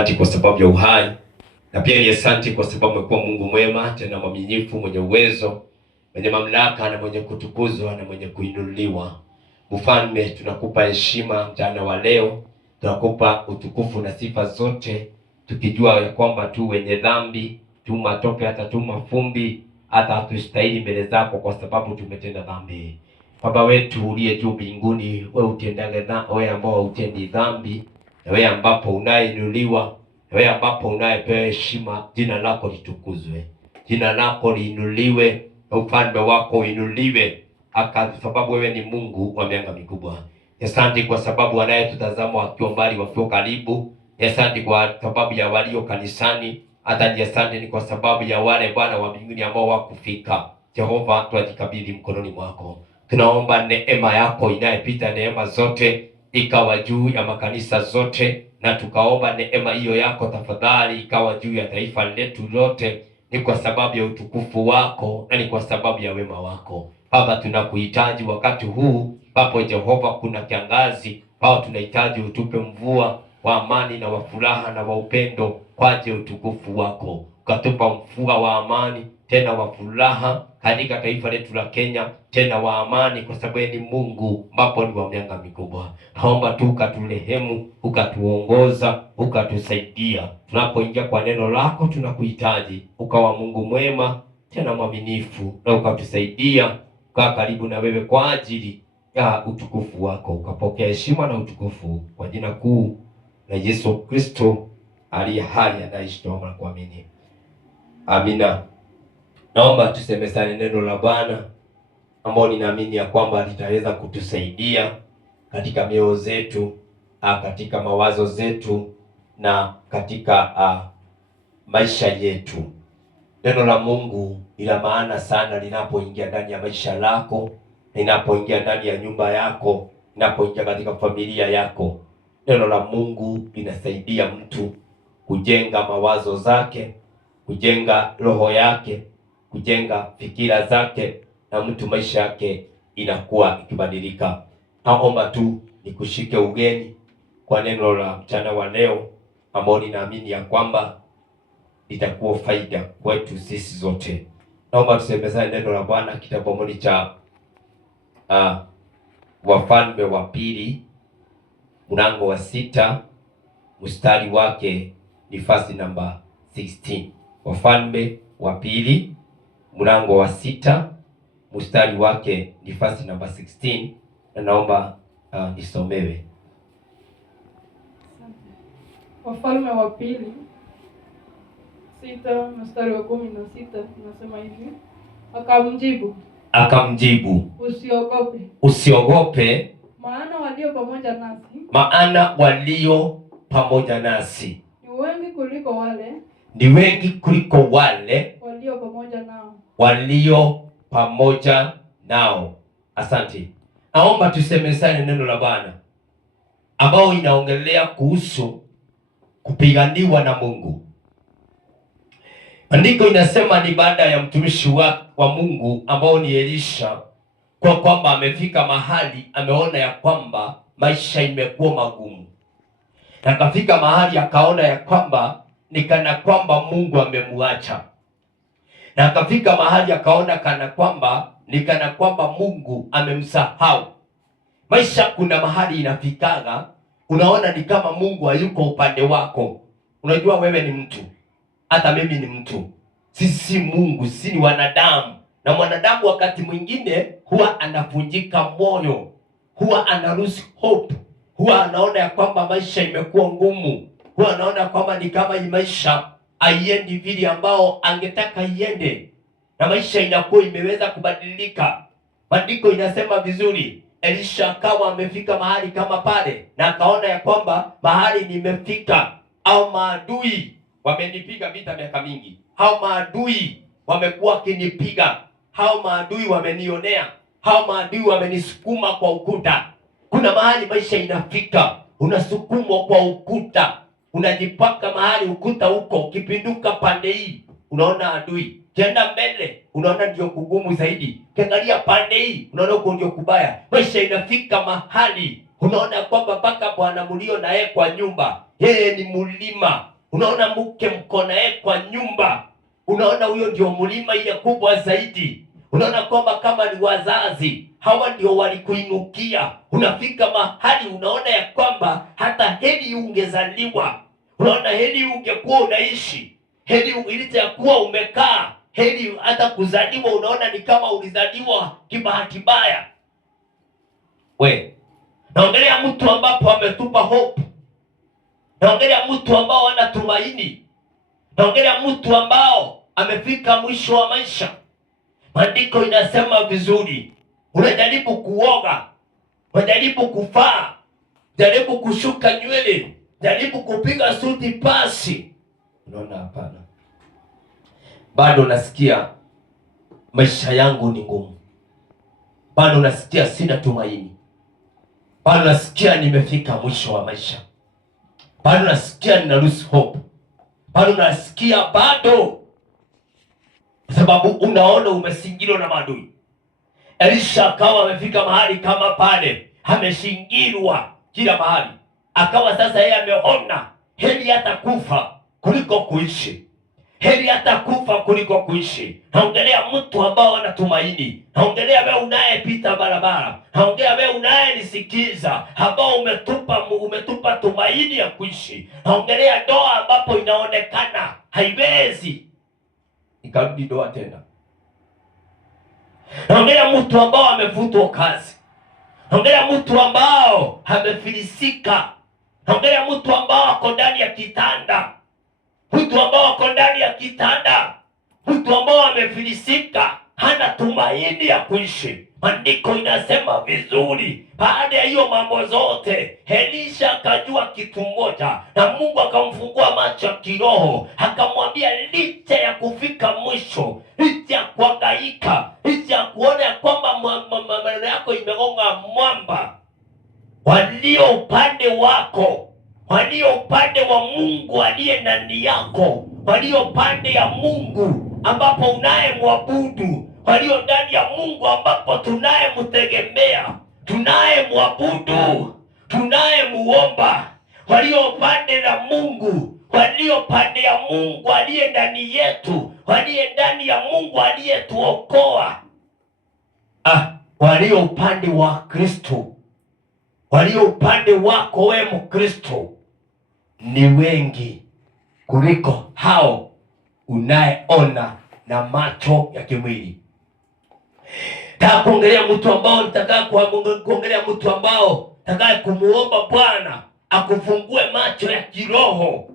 Asante kwa sababu ya uhai, na pia ni asante kwa sababu umekuwa Mungu mwema tena mwaminifu, mwenye uwezo, mwenye mamlaka na mwenye kutukuzwa na mwenye kuinuliwa. Mfalme, tunakupa heshima mchana wa leo, tunakupa utukufu na sifa zote, tukijua ya kwamba tu wenye dhambi, tu matope, hata tu mafumbi, hata hatustahili mbele zako kwa sababu tumetenda dhambi. Baba wetu uliye juu mbinguni, wewe utendaga dhambi, wewe ambao utendi dhambi, na wewe ambapo unainuliwa, na wewe ambapo unayepewa heshima, jina lako litukuzwe, jina lako liinuliwe, na ufalme wako uinuliwe, sababu wewe ni Mungu wa mianga mikubwa. Asante kwa sababu wanayetutazama wakiwa mbali, wakiwa karibu. Asante kwa sababu ya walio kanisani, hata ni asante ni kwa sababu ya wale Bwana wa mbinguni ambao wakufika. Jehova, twajikabidhi mkononi mwako. Tunaomba neema yako inayepita neema zote ikawa juu ya makanisa zote, na tukaomba neema hiyo yako tafadhali ikawa juu ya taifa letu lote. Ni kwa sababu ya utukufu wako na ni kwa sababu ya wema wako. Baba, tunakuhitaji wakati huu ambapo Jehova kuna kiangazi. Baba, tunahitaji utupe mvua wa amani na wa furaha na wa upendo kwa ajili ya utukufu wako. Ukatupa mvua wa amani tena wa furaha katika taifa letu la Kenya, tena wa amani kwa sababu ni Mungu ambapo ni wa mianga mikubwa. Naomba tu ukatulehemu, ukatuongoza, ukatusaidia. Tunapoingia kwa neno lako tunakuhitaji, ukawa Mungu mwema tena mwaminifu, na ukatusaidia kaa karibu na wewe kwa ajili ya utukufu wako. Ukapokea heshima na utukufu kwa jina kuu la Yesu Kristo aliye hai anaishi na kuamini. Amina. Naomba tusemezane neno la Bwana ambao ninaamini ya kwamba litaweza kutusaidia katika mioyo zetu, katika mawazo zetu na katika maisha yetu. Neno la Mungu ina maana sana linapoingia ndani ya maisha lako, linapoingia ndani ya nyumba yako, linapoingia katika familia yako. Neno la Mungu linasaidia mtu kujenga mawazo zake, kujenga roho yake, kujenga fikira zake, na mtu maisha yake inakuwa ikibadilika. Naomba tu nikushike ugeni kwa neno la mchana wa leo ambao ninaamini ya kwamba itakuwa faida kwetu sisi zote. Naomba tusemezane neno la Bwana kitabu cha Wafalme wa Pili mlango wa 6 mstari wake ni verse namba 16. Wafalme wa Pili mlango wa 6 mstari wake ni verse namba 16, na naomba nisomewe. Wafalme wa Pili 6 mstari wa 16 unasema hivi: Akamjibu, usiogope, maana walio pamoja nasi ni wengi kuliko wale walio pamoja nao. Asante. Naomba tusemezane neno la Bwana ambao inaongelea kuhusu kupiganiwa na Mungu. Andiko inasema ni baada ya mtumishi wa Mungu ambao ni Elisha, kwa kwamba amefika mahali ameona ya kwamba maisha imekuwa magumu, na kafika mahali akaona ya kwamba ni kana kwamba Mungu amemwacha, na akafika mahali akaona kana kwamba ni kana kwamba Mungu amemsahau. Maisha kuna mahali inafikaga unaona ni kama Mungu hayuko upande wako. Unajua wewe ni mtu, hata mimi ni mtu, sisi Mungu, sisi ni wanadamu, na mwanadamu wakati mwingine huwa anavunjika moyo, huwa ana lose hope, huwa anaona ya kwamba maisha imekuwa ngumu, huwa anaona kwamba ni kama hii maisha haiendi vile ambao angetaka iende, na maisha inakuwa imeweza kubadilika. Maandiko inasema vizuri, Elisha akawa amefika mahali kama pale, na akaona ya kwamba mahali nimefika, au maadui wamenipiga vita miaka mingi, hao maadui wamekuwa wakinipiga, hao maadui wamenionea, hao maadui wamenisukuma kwa ukuta. Kuna mahali maisha inafika unasukumwa kwa ukuta, unajipaka mahali ukuta huko, ukipinduka pande hii unaona adui, kienda mbele unaona ndio kugumu zaidi, kiangalia pande hii unaona huko ndio kubaya. Maisha inafika mahali unaona kwamba mpaka bwana mlio na yeye kwa nyumba yeye ni mlima. Unaona mke mko naye kwa nyumba, unaona huyo ndio mlima ile kubwa zaidi. Unaona kwamba kama ni wazazi, hawa ndio walikuinukia. Unafika mahali unaona ya kwamba hata heri ungezaliwa, unaona heri ungekuwa unaishi, heri ilitakuwa umekaa, heri hata kuzaliwa unaona ni kama ulizaliwa kibahati mbaya. Naongelea mtu ambapo ametupa hope. Naongelea mtu ambao anatumaini. Naongelea mtu ambao amefika mwisho wa maisha. Maandiko inasema vizuri, unajaribu kuoga, unajaribu kufaa, unajaribu kushuka nywele, unajaribu kupiga suti pasi. Unaona hapana, bado nasikia maisha yangu ni ngumu, bado nasikia sina tumaini, bado nasikia nimefika mwisho wa maisha, bado nasikia nina lose hope, bado nasikia bado, sababu unaona umesingirwa na maadui. Elisha akawa amefika mahali kama pale, ameshingirwa kila mahali, akawa sasa yeye ameona heri hata kufa kuliko kuishi, heri hata kufa kuliko kuishi. Naongelea mtu ambao anatumaini. Naongelea wewe unayepita barabara, naongelea wewe unayenisikiza ambao umetupa tumaini ya kuishi. Naongelea ndoa ambapo inaonekana haiwezi ikarudi ndoa tena. Naongelea mtu ambao amevutwa kazi. Naongelea mtu ambao amefilisika. Naongelea mtu ambao ako ndani ya kitanda. Mtu ambao ako ndani ya kitanda. Mtu ambao amefilisika, hana tumaini ya kuishi. Maandiko inasema vizuri, baada ya hiyo mambo zote, Elisha akajua kitu moja, na Mungu akamfungua macho ya kiroho, akamwambia licha ya kufika mwisho, licha ya kuhangaika, licha ya kuona ya kwamba maneno yako imegonga mwamba, walio upande wako, walio upande wa Mungu aliye ndani yako, walio upande ya Mungu ambapo unayemwabudu, walio ndani ya Mungu ambapo tunayemtegemea, tunayemwabudu, tunayemuomba, walio upande na Mungu, walio pande ya Mungu aliye ndani yetu, walio ndani ya Mungu aliyetuokoa, walio upande wa Kristo, walio upande wako wewe Mkristo ni wengi kuliko hao unayeona na macho ya kimwili. Nataka kuongelea mtu ambao nataka kumuomba Bwana akufungue macho ya kiroho,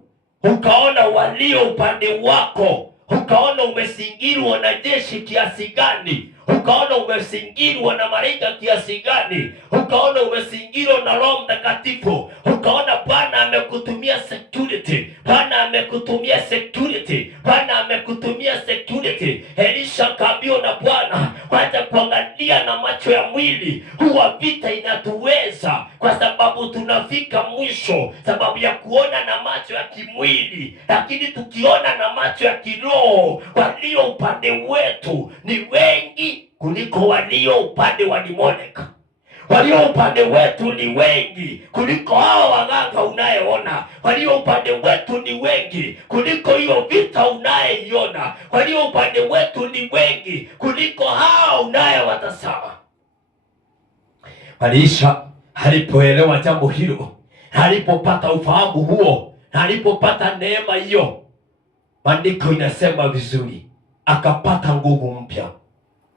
ukaona walio upande wako, ukaona umesingirwa na jeshi kiasi gani, ukaona umesingirwa na malaika kiasi gani, ukaona umesingirwa na Roho Mtakatifu, ukaona Bwana amekutumia security, Bwana amekutumia security, Bwana amekutumia security. Elisha kaambiwa na Bwana, wacha kuangalia na macho ya mwili, huwa vita inatuweza kwa sababu tunafika mwisho, sababu ya kuona na macho ya kimwili, lakini tukiona na macho ya kiroho, walio upande wetu ni wengi kuliko walio upande wa Dimoneka. Walio upande wetu ni wengi kuliko hao waganga unayeona. Walio upande wetu ni wengi kuliko hiyo vita unayeiona. Walio upande wetu ni wengi kuliko hao unayewatazama. Elisha alipoelewa jambo hilo, alipopata ufahamu huo, alipopata neema hiyo, maandiko inasema vizuri, akapata nguvu mpya.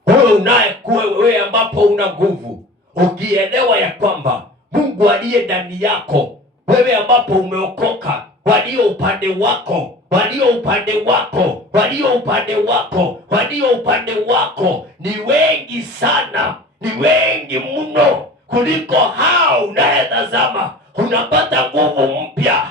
Wewe ambapo una nguvu, ukielewa ya kwamba Mungu aliye ndani yako, wewe ambapo umeokoka, walio upande wako, walio upande wako, walio upande wako, walio upande wako ni wengi sana, ni wengi mno kuliko hao unayetazama. Unapata nguvu mpya,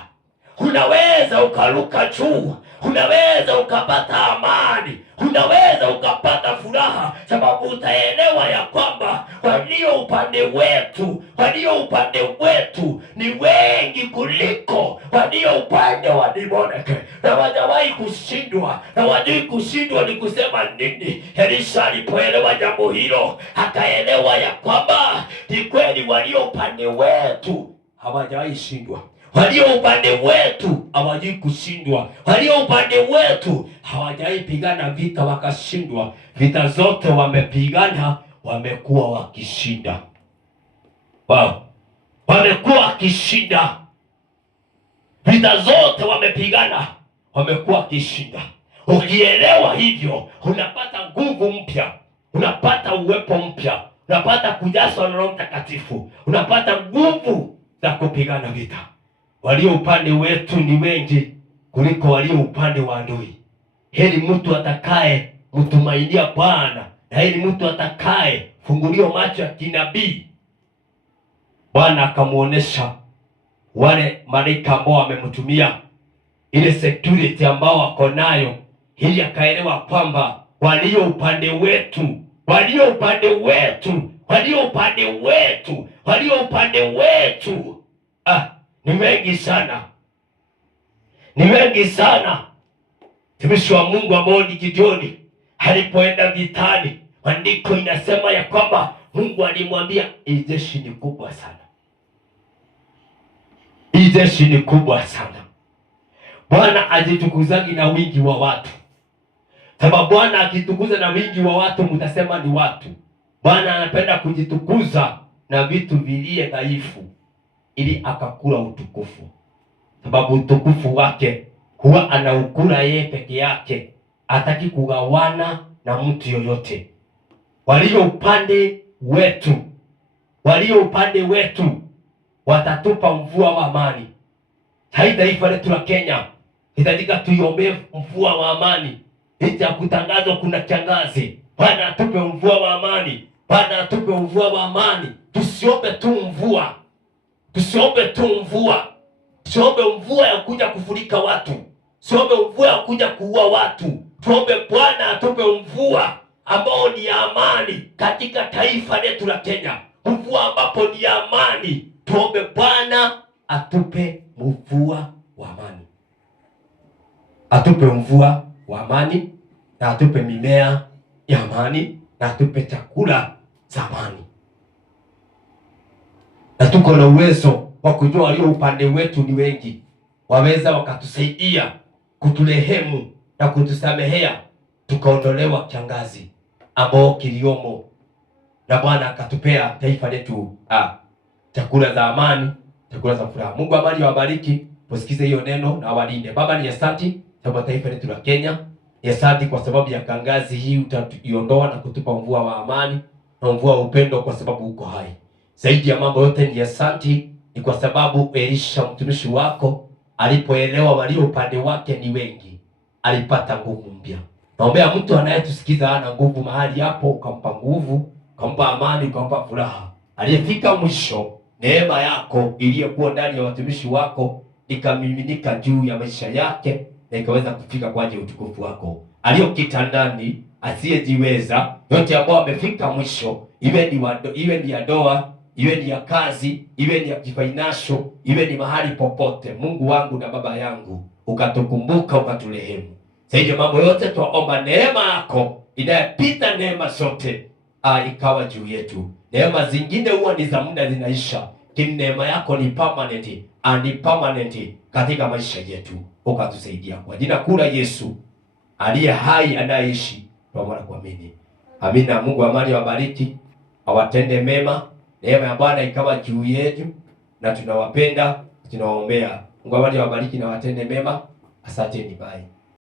unaweza ukaruka juu, unaweza ukapata amani, unaweza ukapata furaha, sababu utaelewa ya kwamba walio upande wetu, walio upande wetu ni wengi kuliko walio upande wa Dimoneke, na wajawahi kushindwa. Na wajui kushindwa ni kusema nini. Elisha alipoelewa jambo hilo, akaelewa ya kwamba ni kweli walio upande wetu hawajawahi shindwa, Walio upande wetu hawajui kushindwa. Walio upande wetu hawajai pigana vita wakashindwa. Vita zote wamepigana, wamekuwa wakishinda. Wow. Wamekuwa wakishinda. Vita zote wamepigana, wamekuwa wakishinda. Ukielewa hivyo, unapata nguvu mpya, unapata uwepo mpya, unapata kujazwa na Roho Mtakatifu, unapata nguvu za kupigana vita. Walio upande wetu ni wengi kuliko walio upande wa adui. Heri mtu atakaye mtumainia Bwana, na heri mtu atakaye fungulio macho ya kinabii. Bwana akamuonesha wale malaika ambao wamemtumia, ile security ambao wako nayo, ili akaelewa kwamba walio upande wetu, walio upande wetu, walio upande wetu, walio upande wetu ni wengi sana, ni wengi sana. Mtumishi wa Mungu ambao ni Gideoni alipoenda vitani, andiko inasema ya kwamba Mungu alimwambia hii jeshi ni kubwa sana, hii jeshi ni kubwa sana. Bwana ajitukuzagi na wingi wa watu. Sababu Bwana akitukuza na wingi wa watu, mtasema ni watu. Bwana anapenda kujitukuza na vitu vilie dhaifu, ili akakula utukufu. Sababu utukufu wake huwa anaukula yeye peke yake, hataki kugawana na mtu yoyote. Walio upande wetu, walio upande wetu watatupa mvua wa amani. Taifa letu la Kenya hitajika tuiombee mvua wa amani. Licha ya kutangazwa kuna kiangazi, Bwana atupe mvua wa amani, Bwana atupe mvua wa amani. Tusiombe tu mvua, tusiombe tu mvua, tusiombe mvua ya kuja kufurika watu, tusiombe mvua ya kuja kuua watu. Tuombe Bwana atupe mvua ambao ni amani katika taifa letu la Kenya, mvua ambapo ni amani. Tuombe Bwana atupe mvua wa amani, atupe mvua wa amani, na atupe mimea ya amani, na atupe chakula za amani. Na tuko na uwezo wa kujua walio upande wetu ni wengi, waweza wakatusaidia kutulehemu na kutusamehea, tukaondolewa kiangazi ambao kiliomo, na Bwana akatupea taifa letu chakula za amani, chakula za furaha. Mungu amani wabariki, posikize hiyo neno na walinde. Baba, ni asante sababu taifa letu la Kenya, ni asante kwa sababu ya kiangazi hii utaiondoa na kutupa mvua wa amani na mvua wa upendo, kwa sababu uko hai. Zaidi ya mambo yote ni asante ni kwa sababu Elisha mtumishi wako alipoelewa walio upande wake ni wengi, alipata nguvu mpya. Naombea mtu anayetusikiza ana nguvu mahali hapo, ukampa nguvu, ukampa amani, ukampa furaha. Aliyefika mwisho, neema yako iliyokuwa ndani ya watumishi wako ikamiminika juu ya maisha yake, na ikaweza kufika kwa ajili ya utukufu wako. Aliyo kitandani asiyejiweza, yote ambao amefika mwisho, iwe ni ya doa, iwe ni ya kazi, iwe ni ya kifainasho, iwe ni mahali popote, Mungu wangu na Baba yangu, ukatukumbuka, ukatulehemu. Zaidi ya mambo yote twaomba neema yako inayopita neema zote ikawa juu yetu. Neema zingine huwa ni za muda, zinaisha, lakini neema yako ni permanent and permanent katika maisha yetu, ukatusaidia kwa jina kuu la Yesu aliye hai anayeishi, tunaomba kuamini. Amina. Mungu amani wabariki, awatende mema, neema ya Bwana ikawa juu yetu, na tunawapenda, tunawaombea. Mungu amani wabariki na watende mema. Asanteni, bye.